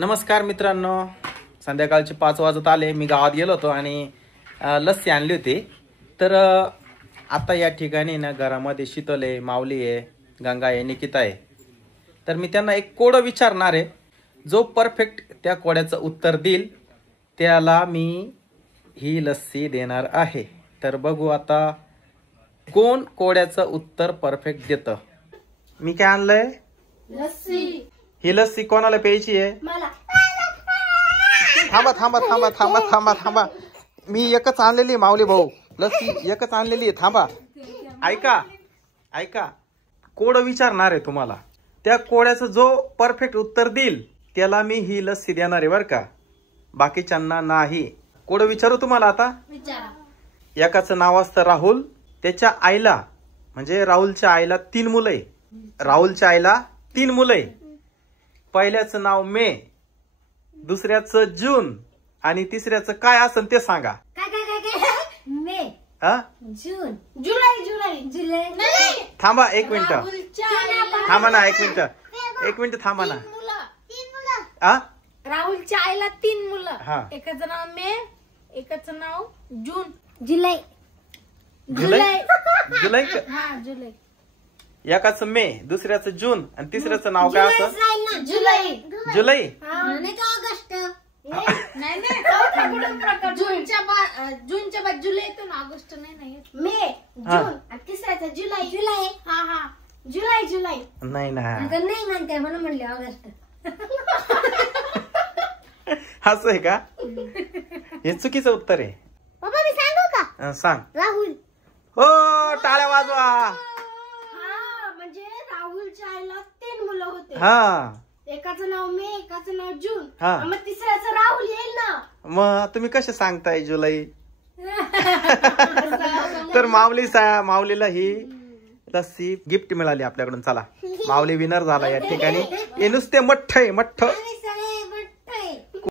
नमस्कार मित्रांनो, संध्याकाळचे 5 वाजत आले. मी गावात गेलो होतो आणि लस्सी आणली होती. तर आता या ठिकाणी ना घरामध्ये शीतल आहे, माऊली आहे, गंगा आहे, निकिता आहे. तर मी त्यांना एक कोडं विचारणार आहे. जो परफेक्ट त्या कोड्याचं उत्तर देईल त्याला मी ही लस्सी देणार आहे. तर बघू आता कोण कोड्याचं उत्तर परफेक्ट देतं. मी काय आणलंय? लस्सी. ही लस्सी कोणाला प्यायची आहे? मला. थांबा थांबा थांबा थांबा थांबा थांबा मी एकच आणलेली माऊली भाऊ, लस्सी एकच आणलेली आहे. थांबा, ऐका ऐका, कोड विचारणार आहे तुम्हाला. त्या कोड्याचं जो परफेक्ट उत्तर देईल त्याला मी ही लस्सी देणार आहे बर का, बाकीच्यांना नाही. कोड विचारू तुम्हाला आता. विचारा. एकाचं नाव असतं राहुल. त्याच्या आईला म्हणजे राहुलच्या आईला 3 मुलं आहे. राहुलच्या आईला 3 मुलं आहे. पहिल्याचं नाव मे, दुसऱ्याचं जून आणि तिसऱ्याचं काय असेल ते सांगा. काय काय काय काय? मे, हा, जून, जुलै, जुलै, जुलै. नाही. थांबा एक मिनिट, थांबा ना एक मिनिट, एक मिनिट थांबा ना. तीन मुलं. हा, राहुलच्या आईला 3 मुलं. हा. एकाचं नाव मे, एकाचं नाव जून. जुलै. जुलै. जुलै हा, जुलै. एकाचं मे, दुसऱ्याचं जून आणि तिसऱ्याचं नाव काय असं? जुलै. जुलै. नाही का ऑगस्ट? नाही नाही, जूनच्या बाद जुलै येतो ना, ऑगस्ट नाही येत. मे, जून आणि तिसऱ्याचं जुलै. जुलै. हा हा, जुलै, जुलै. नाही ना, अगं नाही म्हणते म्हणून म्हणले ऑगस्ट. असं आहे का? हे चुकीचं उत्तर आहे. बाबा मी सांगू का? सांग. राहुल. हो, टाळ्या वाजवा. हा, म्हणजे राहुलच्या आईला 3 मुलं होते. हा, एकाचं नाव मे, एकाचं नाव जून. हा. मग तिसऱ्याचं राहुल येईल ना. मग तुम्ही कसे सांगताय जुलै? तर माऊलीला ही लस्सी गिफ्ट मिळाली आपल्याकडून. चला, माऊली विनर झाला या ठिकाणी. हे नुसते मठ्ठ आहे, मठ्ठ.